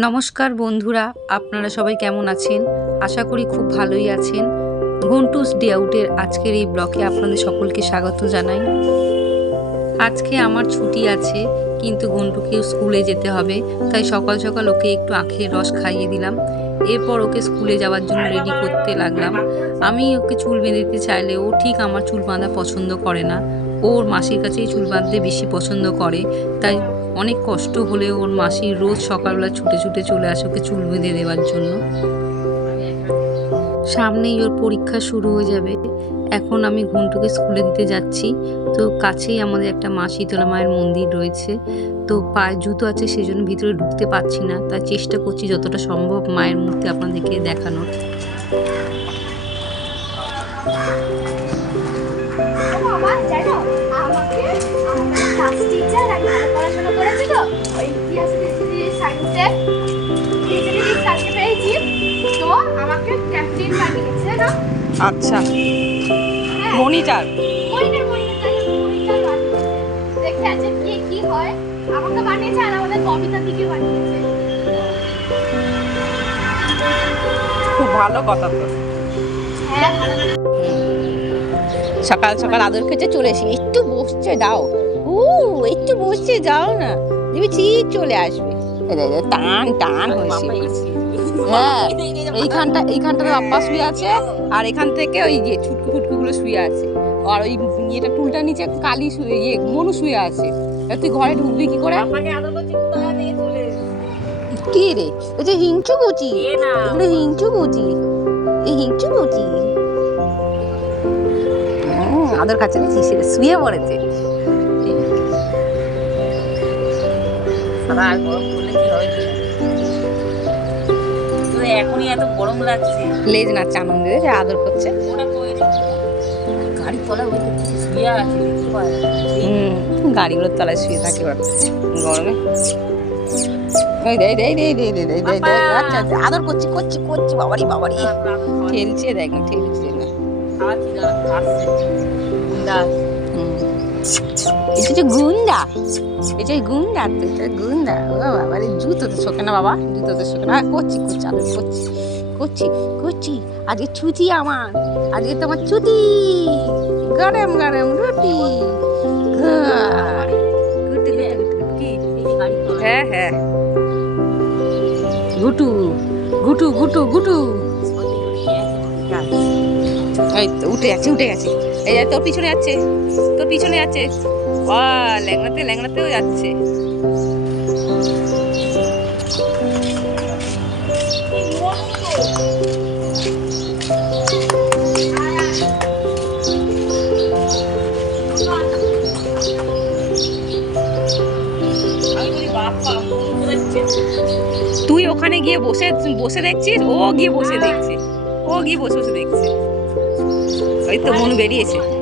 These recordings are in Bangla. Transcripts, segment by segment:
নমস্কার বন্ধুরা, আপনারা সবাই কেমন আছেন? আশা করি খুব ভালোই আছেন। ঘন্টুস ডে আউটের আজকের এই ব্লকে আপনাদের সকলকে স্বাগত জানাই। আজকে আমার ছুটি আছে, কিন্তু ঘন্টুকে স্কুলে যেতে হবে, তাই সকাল সকাল ওকে একটু আখের রস খাইয়ে দিলাম। এরপর ওকে স্কুলে যাওয়ার জন্য রেডি করতে লাগলাম। আমি ওকে চুল বেঁধে চাইলে ও ঠিক আমার চুল বাঁধা পছন্দ করে না। ওর মাসির কাছেই চুল বাঁধতে বেশি পছন্দ করে, তাই অনেক কষ্ট হলে ওর মাসি রোজ সকালবেলা ছুটে ছুটে চলে আসে ওকে চুল বেঁধে দেওয়ার জন্য। সামনেই ওর পরীক্ষা শুরু হয়ে যাবে। এখন আমি ঘুমটুকে স্কুলে দিতে যাচ্ছি। তো কাছেই আমাদের একটা মা শীতলা মায়ের মন্দির রয়েছে। তো পায়ে জুতো আছে, সেজন্য ভিতরে ঢুকতে পারছি না। তাই চেষ্টা করছি যতটা সম্ভব মায়ের মূর্তি আপনাদেরকে দেখানোর। দিকে বানিয়েছে। খুব ভালো কথা তো। হ্যাঁ সকাল সকাল আদর খেতে চলে এসে একটু বসছে দাও। ও একটু বসছে যাও না। ঠিক চলে আসবে। টান টান হয়েছে হ্যাঁ এইখানটা এইখানটাতে আপ্পা শুয়ে আছে আর এখান থেকে ওই যে ছুটকু ফুটকু গুলো শুয়ে আছে। আর ওই ইয়েটা টুলটা নিচে কালি শুয়ে ইয়ে মনু শুয়ে আছে। তুই ঘরে ঢুকবি কি করে? কি রে? ওই যে হিংচু বুচি এগুলো হিংচু বুচি এই হিংচু হুম, আদর কাছে নিয়েছি সেটা শুয়ে পড়েছে। সারা গরম করলে কি হয় এখনই এত গরম লাগছে। লেজ নাচছে আনন্দ দিয়ে আদর করছে। গাড়ির তলায় শুয়ে আছে গাড়িগুলোর তলায় শুয়ে থাকে গরমে। আদর করছি করছি করছি বাবারি বাবারি। ঠেলছে দেখ ঠেলছে না। এটা হচ্ছে গুন্ডা। এটা গুন্ডা তো এটা গুন্ডা। ও বাবা রে জুতো তো শোকে না বাবা? জুতো তো শোকে না। করছি করছি আদর করছি করছি করছি আজকে ছুটি আমার। আজকে তোমার ছুটি। গরম গরম রুটি। হ্যাঁ। যে হ্যাঁ গুটু গুটু গুটু গুটু। এই তো, উঠে যাচ্ছে, উঠে গেছে এই তোর পিছনে যাচ্ছে। তোর পিছনে যাচ্ছে। ও ল্যাংড়াতে ল্যাংড়াতেও যাচ্ছে। তুই ওখানে গিয়ে বসে বসে দেখছিস? ও গিয়ে বসে দেখছে। ও গিয়ে বসে বসে দেখছে। ওই তো মনু বেরিয়েছে।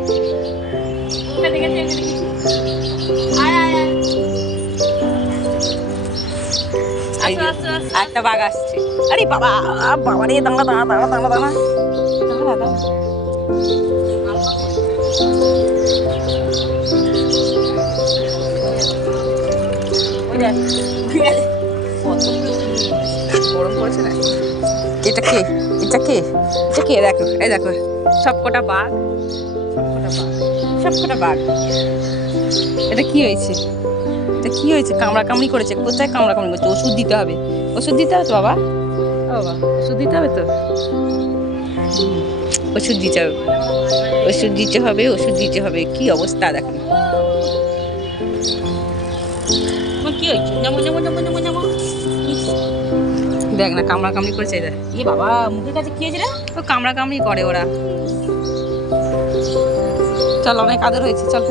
একটা বাঘ আসছে। আরে বাবা বাবা রে দাঁড়া দাঁড়া দাঁড়া দাঁড়া দাঁড়া। এটা কে? এটা কে? এটা কে? দেখো এই দেখো সব কটা বাঘ। সব কটা বাঘ। এটা কি হয়েছে? কি হয়েছে? কামড়া কামড়ি করেছে। কোথায় কামড়া কামড়ি করছে? ওষুধ দিতে হবে। ওষুধ দিতে হবে তো, বাবা? বাবা, ওষুধ দিতে হবে তো? ওষুধ দিতে হবে। ওষুধ দিতে হবে, ওষুধ দিতে হবে। কি অবস্থা দেখো। তোমার কি হয়েছে? যেমন যেমন যেমন যেমন যেমন দেখ না কামড়া কামড়ি করেছে, এই দেখ। এ বাবা, মুখের কাছে কি হয়েছে রে? ও কামড়া কামড়ি করে ওরা। চল, অনেক আদর হয়েছে, চল।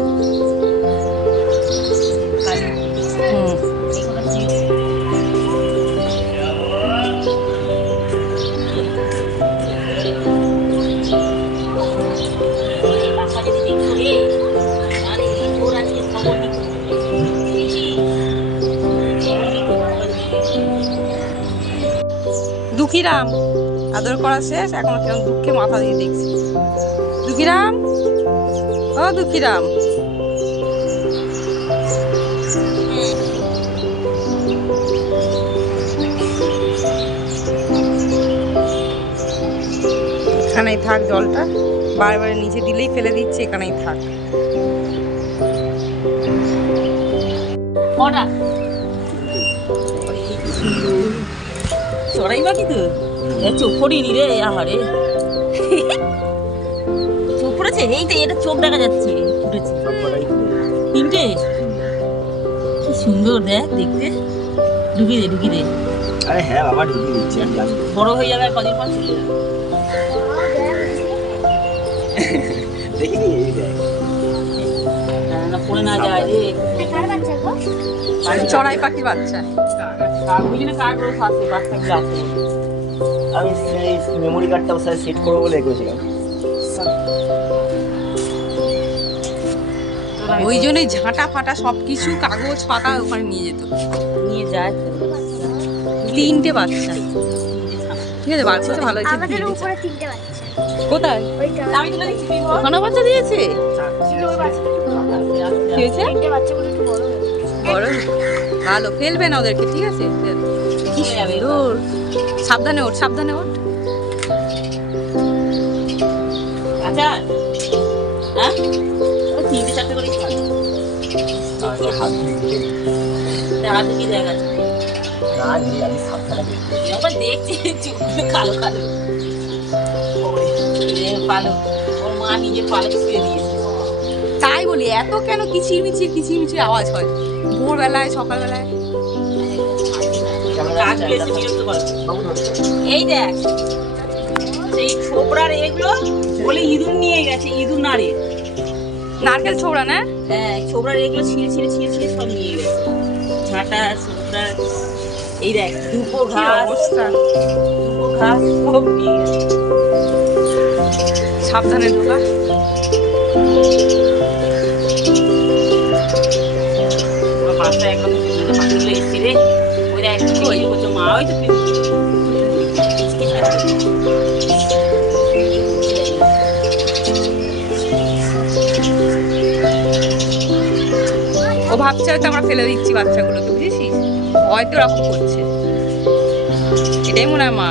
দুঃখীরাম। আদর করা শেষ এখন কেমন দুঃখে মাথা দিয়ে দেখছি। দুঃখীরাম? ও দুঃখীরাম। এখানেই থাক জলটা। বারবার নিচে দিলেই ফেলে দিচ্ছে এখানেই থাক। চড়াই বাকি তো চোখ পড়িনি রে আহারে চোখ পড়েছে এই তো এটা চোখ দেখা যাচ্ছে ফুটেছে তিনটে কি সুন্দর দেখ দেখতে ঢুকি দে ঢুকি দে আরে হ্যাঁ বাবা ঢুকিয়ে দিচ্ছি বড় হয়ে যাবে আর কদিন পর চলে দেখিনি এই দেখ না, না পড়ে না যায় রে কার বাচ্চা গো চড়াই পাখির বাচ্চা। আমি সেই মেমোরি কার্ডটা ওর সাথে সেট করব বলে করেছিলাম। ওই জন্যই ঝাঁটা ফাটা সব কিছু কাগজ পাতা ওখানে নিয়ে যেত। নিয়ে যায় তিনটে বাচ্চা। ঠিক আছে বাচ্চা তো ভালো হয়েছে আমাদের উপরে তিনটে বাচ্চা। কোথায়? আমি তুলে দিচ্ছি ওখানে বাচ্চা দিয়েছে? কি হয়েছে তিনটে বাচ্চাগুলো একটু বড় ভালো ফেলবে না ওদেরকে ঠিক আছে? কি হয়ে যাবে সুন্দর। সাবধানে ওঠ সাবধানে ওঠ। আচ্ছা। হ্যাঁ? ও তিনটে চারটে করে হাত দিয়ে দেখব। এবার দেখছি। কালো কালো। পালক ওর মা নিজে পালক শুয়ে দিয়েছে। বলি এত কেন কিচির মিচির কিচির মিচির আওয়াজ হয়? ভোরবেলায় সকালবেলায়। এই দেখ সেই ছোবড়ার এগুলো বলে ইঁদুর নিয়ে গেছে ইঁদুর নাড়ে। নারকেল ছোড়া না? হ্যাঁ ছোবড়ার এগুলো ছিঁড়ে ছিঁড়ে ছিঁড়ে ছিঁড়ে সব নিয়ে গেছে। ঝাঁটা ছোবড়া এই দেখ দুপো ঘাস অবস্থা? দুপো ঘাস সব নিয়ে গেছে। সাবধানে ঢোকা। রে। দেখ একটু ওই করছে মা, ওই তো ও ভাবছে হয়তো আমরা ফেলে দিচ্ছি বাচ্চাগুলোকে, বুঝেছিস? হয়তো ওরকম করছে। এটাই মনে হয় মা।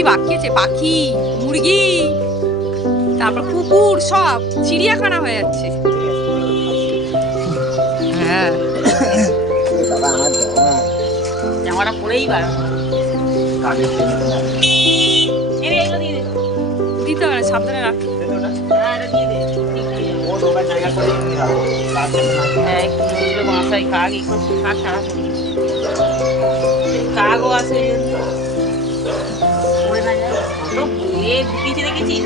কি বাকি আছে পাখি মুরগি তারপর কুকুর সব চিড়িয়াখানা হয়ে যাচ্ছে। হ্যাঁ। জামাটা পরেই বার। দিতে হবে সাবধানে রাখ। হ্যাঁ হয়ে বাসায় কাক এখন কাক আছে। ঢুকিয়েছে দেখেছিস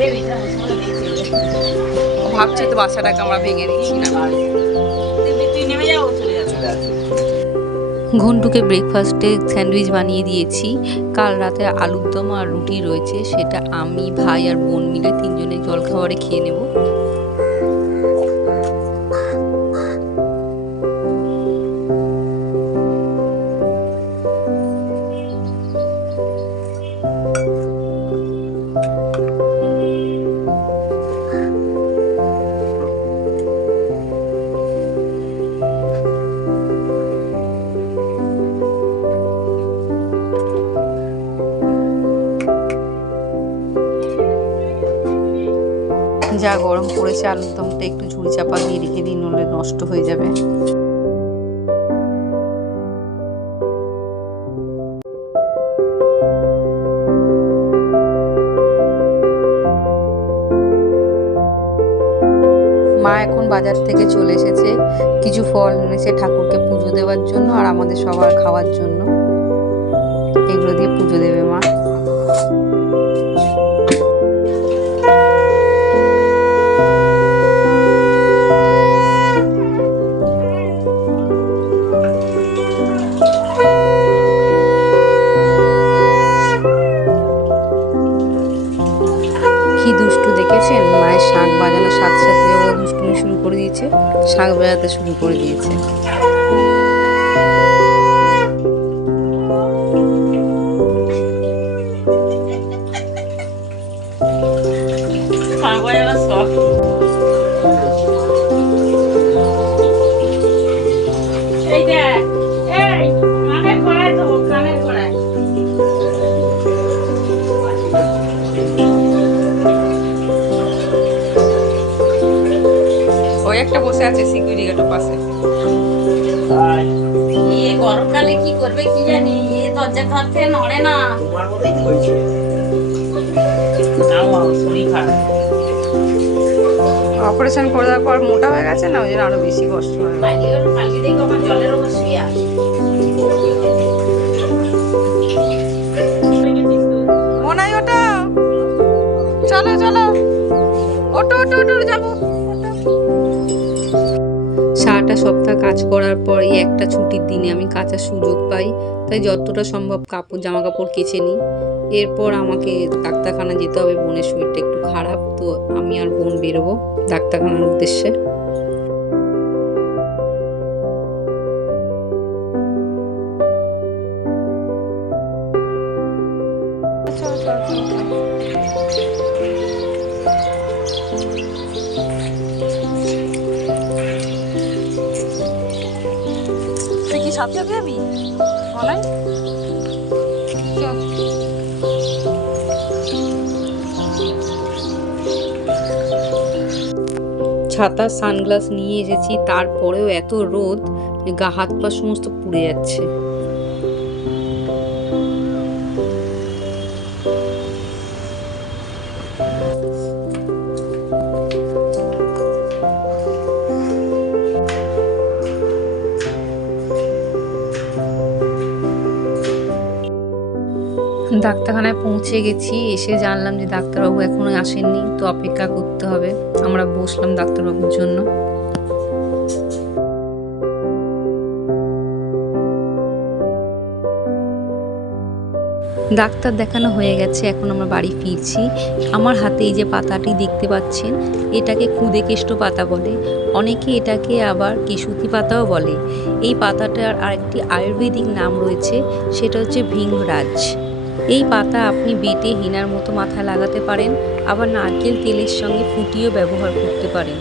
দিয়েছে ও ভাবছে তো বাসাটাকে আমরা ভেঙে দিচ্ছি না। তুই তুই নেমে যাও চলে যাচ্ছে। ঘন্টুকে ব্রেকফাস্টে স্যান্ডউইচ বানিয়ে দিয়েছি। কাল রাতে আলুর দম আর রুটি রয়েছে সেটা আমি ভাই আর বোন মিলে তিনজনে জলখাবারে খেয়ে নেব। যা গরম পড়েছে আলুর দমটা একটু ঝুড়ি চাপা দিয়ে রেখে দিন নলে নষ্ট হয়ে যাবে। মা এখন বাজার থেকে চলে এসেছে। কিছু ফল এনেছে ঠাকুরকে পুজো দেওয়ার জন্য আর আমাদের সবার খাওয়ার জন্য। এগুলো দিয়ে পুজো দেবে মা। মায়ের শাঁখ বাজানোর সাথে সাথে ও দুষ্টুমি শুরু করে দিয়েছে শাঁখ বাজাতে শুরু করে দিয়েছে। ওই একটা বসে আছে সিকিউরিটি গেটের পাশে। এই গরমকালে কি করবে কি জানি এ দরজা ঘর নড়ে না। অপারেশন করে দেওয়ার পর মোটা হয়ে গেছে না ওই জন্য আরও বেশি কষ্ট হয়। জলের ওপর শুয়ে আছে। সপ্তাহ কাজ করার পর এই একটা ছুটির দিনে আমি কাচার সুযোগ পাই। তাই যতটা সম্ভব কাপড় জামা কাপড় কেচে নিই। এরপর আমাকে ডাক্তারখানা যেতে হবে, বোনের শরীরটা একটু খারাপ, তো আমি আর বোন বেরোবো ডাক্তারখানার উদ্দেশ্যে। যাবি আমি বলাই? ছাতা সানগ্লাস নিয়ে এসেছি তারপরেও এত রোদ যে গা হাত পা সমস্ত পুড়ে যাচ্ছে। ডাক্তারখানায় পৌঁছে গেছি, এসে জানলাম যে ডাক্তারবাবু এখনও আসেননি, তো অপেক্ষা করতে হবে। আমরা বসলাম ডাক্তারবাবুর জন্য। ডাক্তার দেখানো হয়ে গেছে, এখন আমরা বাড়ি ফিরছি। আমার হাতে এই যে পাতাটি দেখতে পাচ্ছেন, এটাকে খুদে কেষ্ট পাতা বলে। অনেকে এটাকে আবার কিশুতি পাতাও বলে। এই পাতাটার আরেকটি আয়ুর্বেদিক নাম রয়েছে, সেটা হচ্ছে ভিংরাজ এই পাতা আপনি বেটে হেনার মতো মাথায় লাগাতে পারেন, আবার নারকেল তেলের সঙ্গে ফুটিয়েও ব্যবহার করতে পারেন।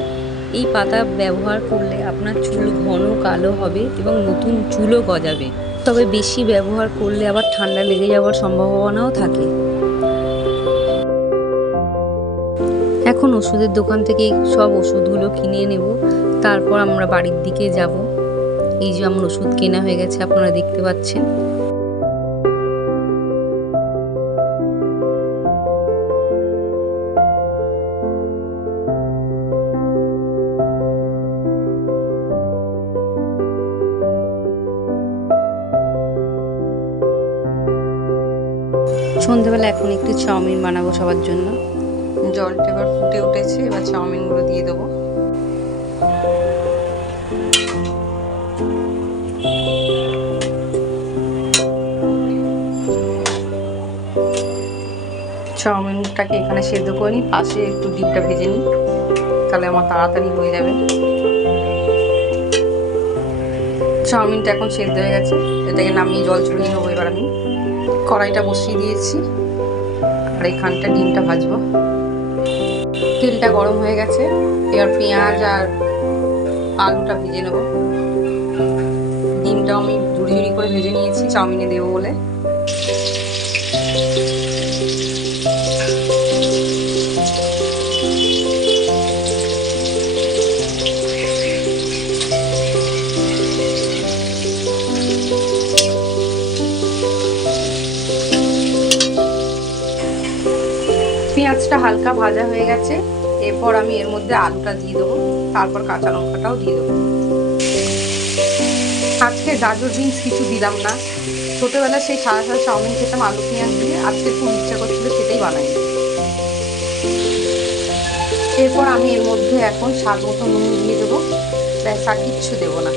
এই পাতা ব্যবহার করলে আপনার চুল ঘন কালো হবে এবং নতুন চুলও গজাবে। তবে বেশি ব্যবহার করলে আবার ঠান্ডা লেগে যাওয়ার সম্ভাবনাও থাকে। এখন ওষুধের দোকান থেকে সব ওষুধগুলো কিনে নেব, তারপর আমরা বাড়ির দিকে যাব। এই যে আমার ওষুধ কেনা হয়ে গেছে, আপনারা দেখতে পাচ্ছেন। চাউমিন বানাবো সবার জন্য। জলটা এবার ফুটে উঠেছে, এবার চাউমিনগুলো দিয়ে দেবো। চাউমিনটাকে এখানে সেদ্ধ করে নিই, পাশে একটু ডিপটা ভেজে নিই। তাহলে আমার তাড়াতাড়ি হয়ে যাবে। চাউমিনটা এখন সেদ্ধ হয়ে গেছে, এটাকে নামিয়ে জল ছড়িয়ে নেব এবার আমি। কড়াইটা বসিয়ে দিয়েছি। আর এখানটা ডিমটা ভাজবো। তেলটা গরম হয়ে গেছে। এবার পেঁয়াজ আর আলুটা ভেজে নেব। ডিমটাও আমি ঝুড়ি ঝুড়ি করে ভেজে নিয়েছি, চাউমিনে দেবো বলে। হালকা ভাজা হয়ে গেছে। এরপর আমি এর মধ্যে আলুটা দিয়ে দেবো, তারপর কাঁচা লঙ্কাটাও দিয়ে দেবো। আজকে গাজর বিনস কিছু দিলাম না। ছোটোবেলায় সেই সাদা সাদা চাউমিন খেতাম আলু পেঁয়াজ দিয়ে, আজকে খুব ইচ্ছা করছিল সেটাই বানাই। এরপর আমি এর মধ্যে এখন স্বাদ মতো নুন দিয়ে দেবো। ব্যাস, আর কিচ্ছু দেবো না।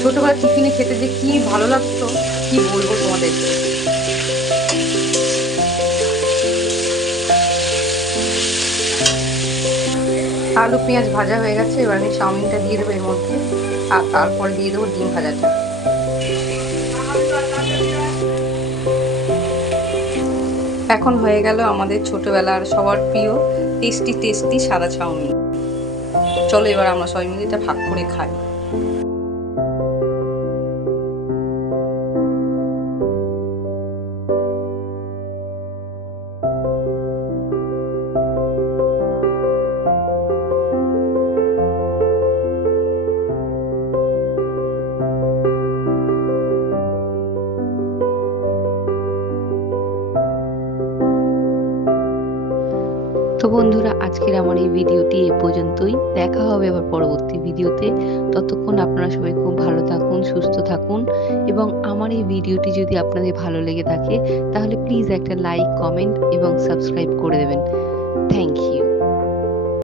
ছোটোবেলা টিফিনে খেতে যে কী ভালো লাগতো, কী বলব তোমাদেরকে আলু, পেঁয়াজ ভাজা হয়ে গেছে, এবার আমি চাউমিনটা দিয়ে দেবো এর মধ্যে, আর তারপরে দিয়ে দেবো ডিম ভাজাটা এখন হয়ে গেল আমাদের ছোটবেলার সবার প্রিয় টেস্টি টেস্টি সাদা চাউমিন। চলো এবার আমরা সবাই মিলে এটা ভাগ করে খাই। আজকের আমার এই ভিডিওটি এ পর্যন্তই। দেখা হবে আবার পরবর্তী ভিডিওতে। ততক্ষণ আপনারা সবাই খুব ভালো থাকুন, সুস্থ থাকুন এবং আমার এই ভিডিওটি যদি আপনাদের ভালো লেগে থাকে, তাহলে প্লিজ একটা লাইক কমেন্ট এবং সাবস্ক্রাইব করে দেবেন। Thank you